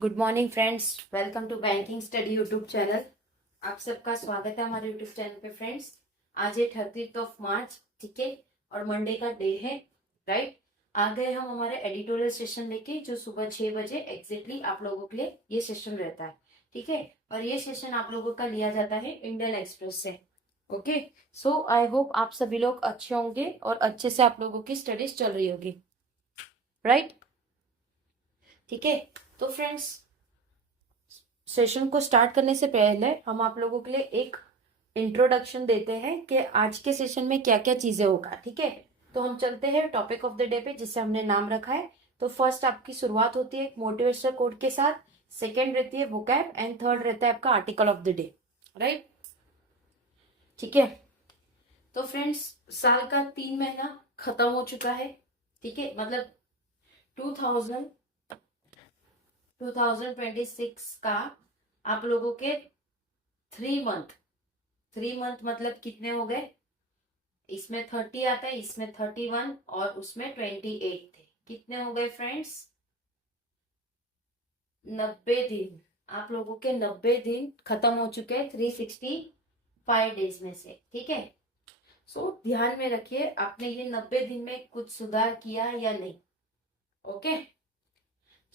Good morning friends, welcome to banking study YouTube channel. आप सबका स्वागत है हमारे यूट्यूब चैनल पे फ्रेंड्स। आज है 30 मार्च, ठीक है, और मंडे का डे है, राइट। आ गए हम हमारे एडिटोरियल सेशन लेके, जो सुबह 6 बजे एग्जैक्टली आप लोगों के लिए ये सेशन रहता है, ठीक है। और ये सेशन आप लोगों का लिया जाता है इंडियन एक्सप्रेस से। ओके, सो आई होप आप सभी लोग अच्छे होंगे और अच्छे से आप लोगों की स्टडीज चल रही होगी, राइट। ठीक है, तो फ्रेंड्स, सेशन को स्टार्ट करने से पहले हम आप लोगों के लिए एक इंट्रोडक्शन देते हैं कि आज के सेशन में क्या क्या चीजें होगा, ठीक है। तो हम चलते हैं टॉपिक ऑफ द डे पे, जिससे हमने नाम रखा है। तो फर्स्ट आपकी शुरुआत होती है मोटिवेशनल कोट के साथ, सेकेंड रहती है वोकैब, एंड थर्ड रहता है आपका article of the day, right. ठीक है, तो फ्रेंड्स, साल का 3 महीना खत्म हो चुका है, ठीक है। मतलब 2026 का आप लोगों के 3 मंथ मतलब कितने हो गए? इसमें 30 आता है, इसमें 31 और उसमें 28 थे। कितने हो गए फ्रेंड्स? 90 दिन। आप लोगों के 90 दिन खत्म हो चुके हैं 365 डेज में से, ठीक है। सो ध्यान में रखिए, आपने ये 90 दिन में कुछ सुधार किया या नहीं। ओके,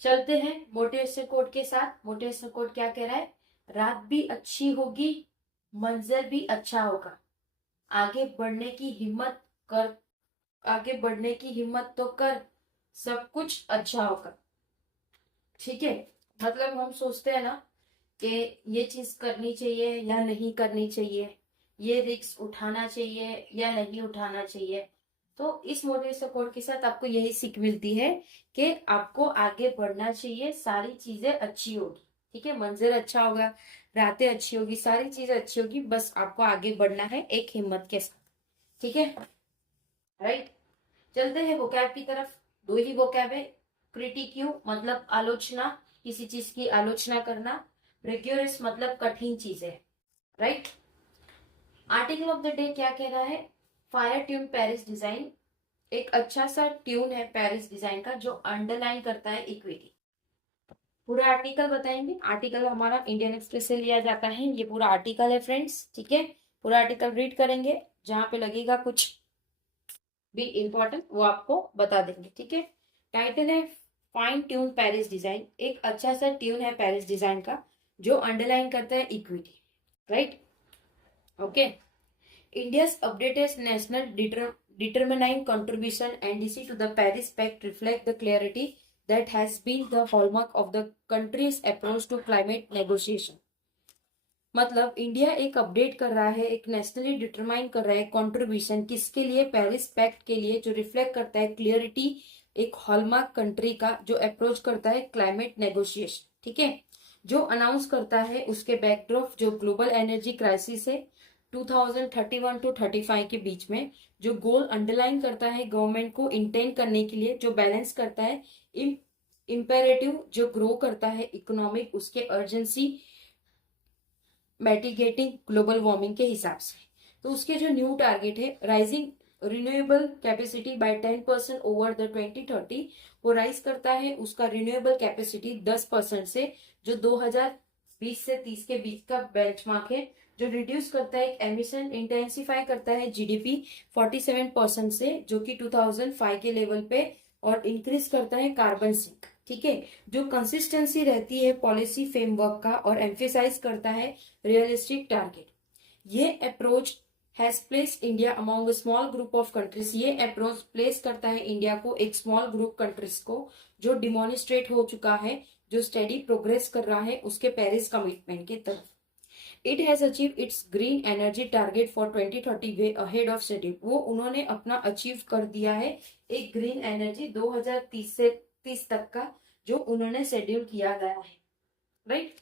चलते हैं मोटिवेशनल कोट के साथ। मोटिवेशनल कोट क्या कह रहा है? रात भी अच्छी होगी, मंजर भी अच्छा होगा, आगे बढ़ने की हिम्मत कर, आगे बढ़ने की हिम्मत तो कर, सब कुछ अच्छा होगा। ठीक है, मतलब हम सोचते हैं ना कि ये चीज करनी चाहिए या नहीं करनी चाहिए, ये रिस्क उठाना चाहिए या नहीं उठाना चाहिए। तो इस मोटिवेशनल कोट के साथ आपको यही सीख मिलती है कि आपको आगे बढ़ना चाहिए, सारी चीजें अच्छी होगी, ठीक है। मंजिल अच्छा होगा, रातें अच्छी होगी, सारी चीजें अच्छी होगी, बस आपको आगे बढ़ना है एक हिम्मत के साथ, ठीक है, राइट। चलते हैं वोकैब की तरफ। दो ही वोकैब है। क्रिटिक्यू मतलब आलोचना, किसी चीज की आलोचना करना। रिग्योरस मतलब कठिन चीजें, right. Article of the day क्या कह रहा है? Fire tune Paris design. एक अच्छा सा ट्यून है पेरिस डिजाइन का, जो अंडरलाइन करता है इक्विटी। पूरा आर्टिकल बताएंगे। आर्टिकल हमारा इंडियन एक्सप्रेस से लिया जाता है, ये पूरा आर्टिकल है फ्रेंड्स, ठीक है। पूरा आर्टिकल रीड करेंगे, जहां पे लगेगा कुछ भी इंपॉर्टेंट वो आपको बता देंगे, ठीक है। टाइटल है फाइन ट्यून पेरिस डिजाइन। एक अच्छा सा ट्यून है पेरिस डिजाइन का, जो अंडरलाइन करता है equity, right. Okay, India's updated national determining contribution NDC to the Paris Pact reflect the clarity that has been the hallmark of the country's approach to climate negotiation। मतलब India एक update कर रहा है, एक nationally determine कर रहा है contribution किसके लिए? पेरिस पैक्ट के लिए, जो रिफ्लेक्ट करता है क्लियरिटी, एक हॉलमार्क कंट्री का जो अप्रोच करता है क्लाइमेट नेगोशिएशन, ठीक है। जो अनाउंस करता है उसके बैकड्रॉप जो ग्लोबल एनर्जी क्राइसिस है 2031 टू 35 के बीच में, जो गोल अंडरलाइन करता है गवर्नमेंट को इंटेन करने के लिए, जो बैलेंस करता है इम्पेरेटिव, जो ग्रो करता है इकोनॉमिक, उसके अर्जेंसी मैटिगेटिंग ग्लोबल वार्मिंग के हिसाब से। तो उसके जो न्यू टारगेट है rising renewable capacity by 10% over the 2030, वो राइज करता है उसका रिन्यूएबल कैपेसिटी 10% से, जो 2020 से 30 के बीच का बेंचमार्क है। जो रिड्यूस करता है एमिशन, इंटेंसिफाई करता है जीडीपी 47% से, जो कि 2005 के लेवल पे, और इंक्रीज करता है कार्बन सिंक, ठीक है। जो कंसिस्टेंसी रहती है पॉलिसी फ्रेमवर्क का, और एम्फेसाइज करता है रियलिस्टिक टारगेट। ये approach has place India among small group of countries. ये अप्रोच प्लेस करता है इंडिया को एक स्मॉल ग्रुप कंट्रीज को, जो डिमोनिस्ट्रेट हो चुका है, जो स्टडी प्रोग्रेस कर रहा है उसके पेरिस कमिटमेंट के तरफ। It has achieve it's green energy target for 2030 way ahead of schedule. वो उन्होंने अपना अचीव कर दिया है एक ग्रीन एनर्जी 2030 से 30 तक का, जो उन्होंने शेड्यूल किया गया है, राइट।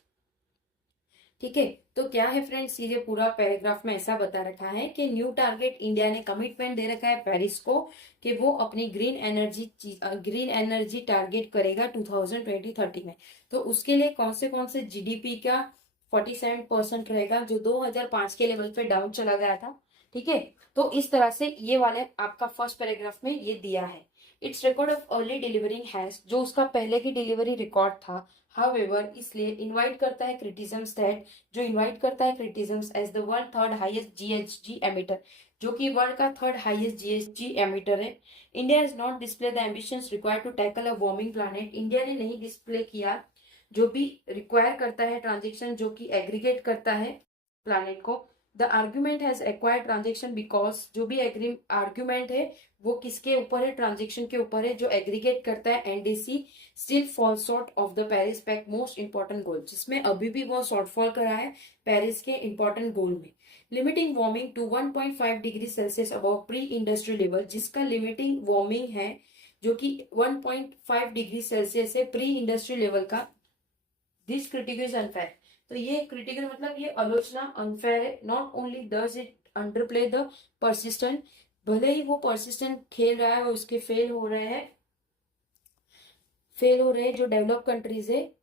ठीक है, तो क्या है फ्रेंड्स, ये पूरा पैराग्राफ में ऐसा बता रखा है कि न्यू टारगेट इंडिया ने कमिटमेंट दे रखा है पेरिस को कि वो अपनी ग्रीन एनर्जी टारगेट करेगा 2020-30 में। तो उसके लिए कौन से जीडीपी का 47% रहेगा, जो 2005 के लेवल पे डाउन चला गया था, ठीक है। तो इस तरह से ये वाले आपका फर्स्ट पैराग्राफ में ये दिया है। It's record of early delivering has, जो उसका पहले की डिलीवरी रिकॉर्ड था, हाउएवर इसलिए इनवाइट करता है क्रिटिसिज्म्स दैट, जो इनवाइट करता है criticisms as the world third highest GHG emitter, जो कि वर्ल्ड का थर्ड हाईएस्ट जीएचजी एमिटर है। India is not display the ambitions required to tackle a warming planet, India ने नहीं डिस्प्ले किया जो भी रिक्वायर करता है ट्रांजेक्शन जो कि एग्रीगेट करता है प्लैनेट को। The argument has acquired transaction because, जो भी आर्ग्यूमेंट है वो किसके ऊपर है, ट्रांजेक्शन के ऊपर है जो एग्रीगेट करता है NDC still fall short of the Paris pact most important goal, जिसमें अभी भी वो शॉर्टफॉल करा है पेरिस के इंपॉर्टेंट गोल में। Limiting warming to 1.5 degree Celsius above pre industrial level, जिसका लिमिटिंग वार्मिंग है जो कि 1.5 डिग्री सेल्सियस है प्री इंडस्ट्रियल लेवल का। दिस क्रिटिक इज अनफेयर, तो ये क्रिटिकल मतलब ये आलोचना अनफेयर है। Not only does it underplay the persistent, भले ही वो परसिस्टेंट खेल रहा है, उसके फेल हो रहे हैं जो डेवलप कंट्रीज है,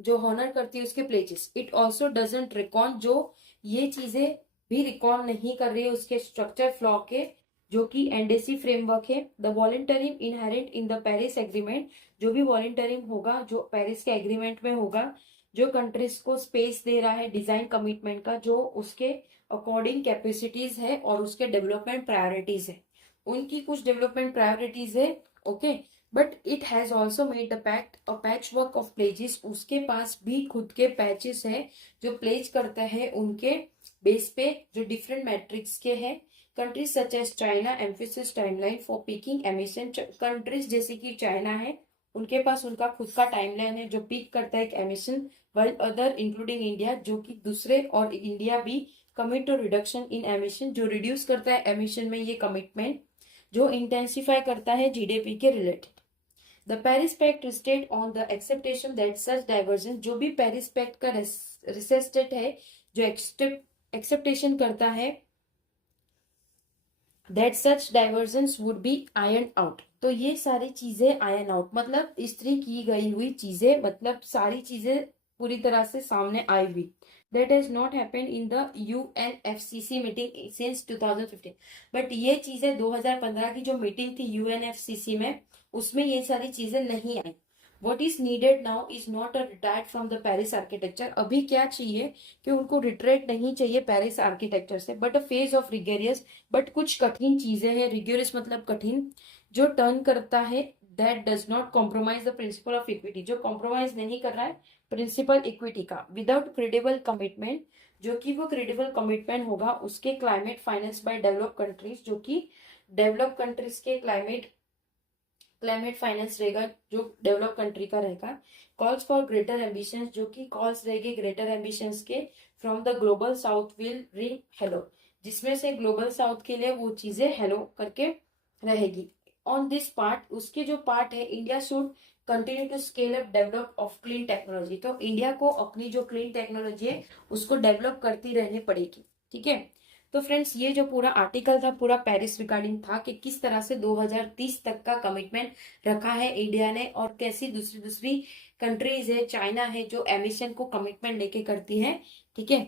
जो हॉनर करती है उसके pledges. It also doesn't recon, जो ये चीजें भी रिकॉन नहीं कर रही है उसके स्ट्रक्चर फ्लॉ के, जो कि एनडीसी फ्रेमवर्क है। The voluntarism inherent in the Paris agreement, जो भी वॉलंटरिज्म होगा जो पेरिस के एग्रीमेंट में होगा, जो कंट्रीज को स्पेस दे रहा है डिजाइन कमिटमेंट का, जो उसके अकॉर्डिंग कैपेसिटीज है और उसके डेवलपमेंट प्रायोरिटीज है, उनकी कुछ डेवलपमेंट प्रायोरिटीज है। Okay, but it has also made the pact a patch work of pledges, उसके पास भी खुद के पैचेस है जो प्लेज करता है उनके बेस पे जो डिफरेंट मैट्रिक्स के हैं। Countries such as China emphasis timeline for peaking emission, countries जैसे कि चाइना है उनके पास उनका खुद का टाइमलाइन है जो पीक करता है emission, while other including India, जो कि दूसरे और इंडिया भी commit to reduction in emission, जो रिड्यूस करता है एमिशन में ये कमिटमेंट, जो इंटेंसिफाई करता है जीडीपी के related. The Paris pact state on the expectation that such divergence, जो भी पेरिस पैक्ट का रिसेस्टेट है जो एक्सेप्टेशन करता है that such divergence would be iron out, तो ये सारी चीजें आयर्न आउट मतलब इस्त्री की गई हुई चीजें, मतलब सारी चीजें पूरी तरह से सामने आई हुई। That has not happened in the UNFCCC meeting since 2015, but ये चीजें 2015 की जो मीटिंग थी यूएनएफसीसी में, उसमें ये सारी चीजें नहीं आई। What is needed now is not a retreat from the Paris architecture, अभी क्या चाहिए कि उनको रिट्रेट नहीं चाहिए पेरिस आर्किटेक्चर से, but a phase of rigorous, but कुछ कठिन चीजें हैं, रिगेरियस मतलब कठिन, जो टर्न करता है that does not compromise the principle of equity, जो कॉम्प्रोमाइज नहीं कर रहा है प्रिंसिपल इक्विटी का, विदाउट क्रेडिबल कमिटमेंट, जो कि वो क्रेडिबल कमिटमेंट होगा उसके climate finance by develop countries, जो कि डेवलप कंट्रीज के क्लाइमेट फाइनेंस रहेगा जो डेवलप कंट्री का रहेगा। कॉल्स फॉर ग्रेटर एम्बिशंस, जो कि कॉल्स रहेंगे ग्रेटर एम्बिशंस के from the global south will ring hello, जिसमें से ग्लोबल साउथ के लिए वो चीजें हेलो करके रहेगी। ऑन दिस पार्ट, उसके जो पार्ट है, India should continue to scale up develop of clean technology, तो इंडिया को अपनी जो क्लीन टेक्नोलॉजी है उसको डेवलप करती रहनी पड़ेगी। ठीक है, तो फ्रेंड्स ये जो पूरा आर्टिकल था पूरा पेरिस रिगार्डिंग था कि किस तरह से 2030 तक का कमिटमेंट रखा है इंडिया ने, और कैसी दूसरी दूसरी कंट्रीज है, चाइना है जो एमिशन को कमिटमेंट लेके करती है। ठीक है,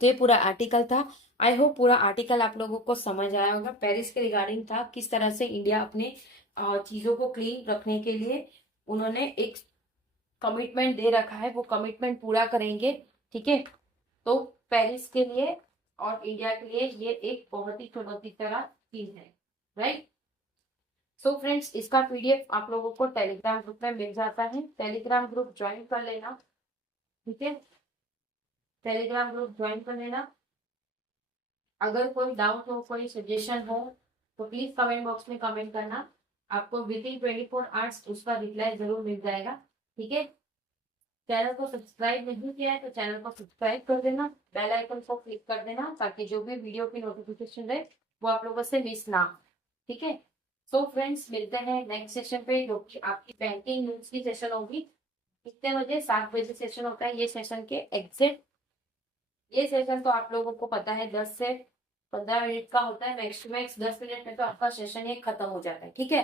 तो ये पूरा आर्टिकल था। आई होप पूरा आर्टिकल आप लोगों को समझ आया होगा। पेरिस के रिगार्डिंग था किस तरह से इंडिया अपने चीजों को क्लीन रखने के लिए उन्होंने एक कमिटमेंट दे रखा है, वो कमिटमेंट पूरा करेंगे। ठीक है, तो पेरिस के लिए और इंडिया के लिए ये एक बहुत ही चुनौती तरह चीज है, राइट। सो फ्रेंड्स, इसका पीडीएफ आप लोगों को टेलीग्राम ग्रुप में मिल जाता है, टेलीग्राम ग्रुप ज्वाइन कर लेना। ठीक है, टेलीग्राम ग्रुप ज्वाइन कर लेना। अगर कोई डाउट हो, कोई सजेशन हो, तो प्लीज कमेंट बॉक्स में कमेंट करना, आपको विद इन 24 आवर्स उसका रिप्लाई जरूर मिल जाएगा। ठीक है, चैनल को सब्सक्राइब नहीं किया है तो चैनल को सब्सक्राइब कर देना, बेल आइकन को क्लिक कर देना, ताकि जो भी वीडियो की नोटिफिकेशन रहे वो आप लोगों से मिस ना हो। ठीक है, सो फ्रेंड्स मिलते हैं नेक्स्ट सेशन पे, जो कि आपकी बैंकिंग न्यूज की सेशन होगी। कितने बजे? 7 बजे सेशन होता है ये सेशन के एग्जिट। ये सेशन तो आप लोगों को पता है 10 से 15 मिनट का होता है, मैक्स टू मैक्स 10 मिनट में तो आपका सेशन ये खत्म हो जाता है। ठीक है,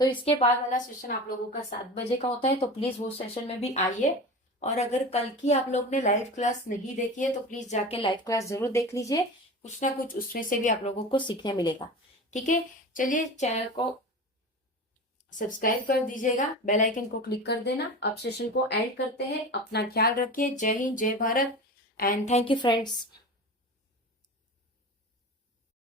तो इसके बाद वाला सेशन आप लोगों का 7 बजे का होता है, तो प्लीज वो सेशन में भी आइए। और अगर कल की आप लोग ने लाइव क्लास नहीं देखी है तो प्लीज जाके लाइव क्लास जरूर देख लीजिए, कुछ ना कुछ उसमें से भी आप लोगों को सीखने मिलेगा। ठीक है, चलिए चैनल को सब्सक्राइब कर दीजिएगा, बेल आइकन को क्लिक कर देना। अब सेशन को एंड करते हैं। अपना ख्याल रखिए। जय हिंद, जय Bharat and thank you friends.